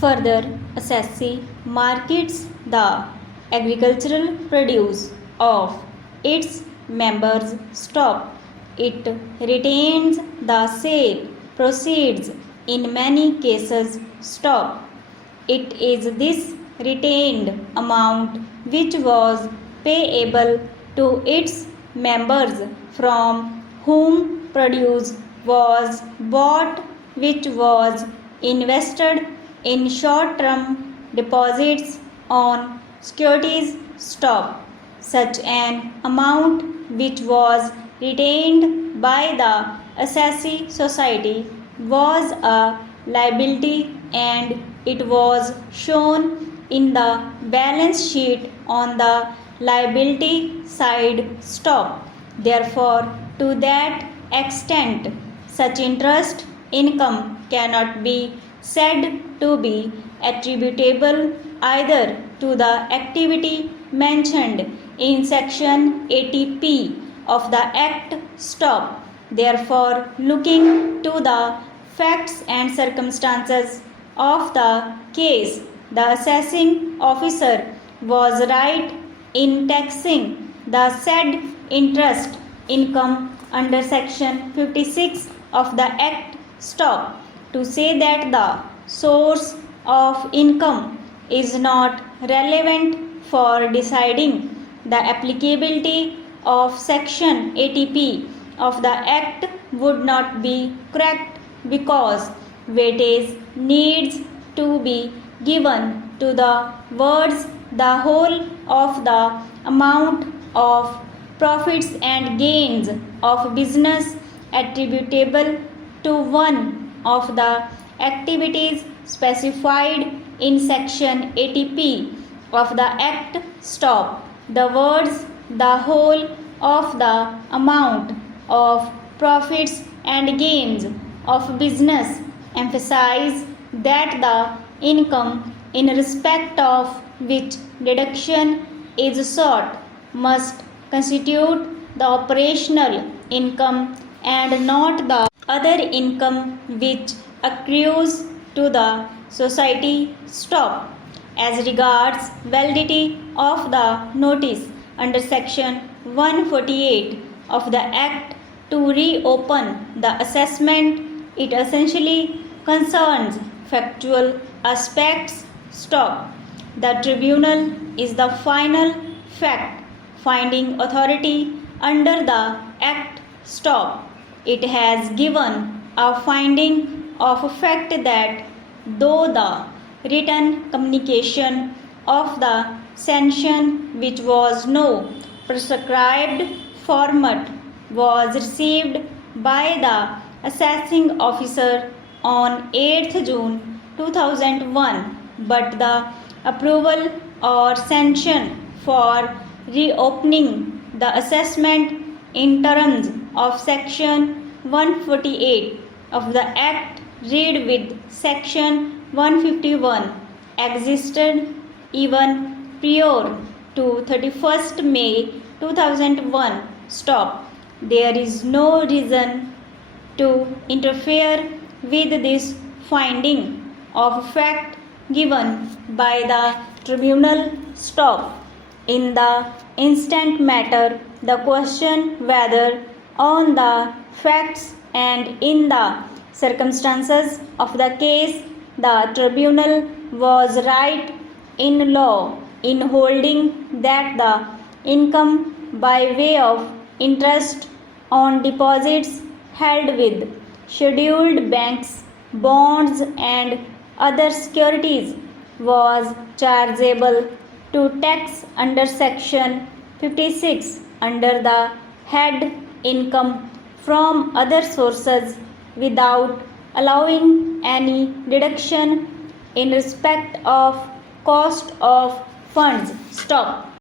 Further, assessee markets the agricultural produce of its members stock. It retains the sale proceeds in many cases stock. It is this retained amount which was payable to its members from whom produce was bought, which was invested in short-term deposits on securities stock. Such an amount which was retained by the assessee society was a liability and it was shown in the balance sheet on the liability side stock. Therefore, to that extent, such interest income cannot be said to be attributable either to the activity mentioned in section 80p of the Act stock. Therefore, looking to the facts and circumstances of the case, the assessing officer was right in taxing the said interest income under section 56 of the Act stock to say that the source of income is not relevant for deciding the applicability of section 80p of the Act would not be correct because weightage needs to be given to the words the whole of the amount of profits and gains of business attributable to one of the activities specified in section 80p of the Act stop. The words the whole of the amount of profits and gains of business emphasize that the income in respect of which deduction is sought must constitute the operational income and not the other income which accrues to the society stock. As regards validity of the notice under section 148 of the Act to reopen the assessment, it essentially concerns factual aspects stock. The tribunal is the final fact finding authority under the Act stock. It has given a finding of fact that though the written communication of the sanction, which was no prescribed format, was received by the assessing officer on 8th June 2001, but the approval or sanction for reopening the assessment in terms of section 148 of the Act read with section 151 existed even prior to 31st May 2001 stop. There is no reason to interfere with this finding of fact given by the tribunal stop. In the instant matter, the question whether on the facts and in the circumstances of the case the tribunal was right in law in holding that the income by way of interest on deposits held with scheduled banks, bonds and other securities was chargeable to tax under section 56 under the head income from other sources without allowing any deduction in respect of cost of funds. Stop.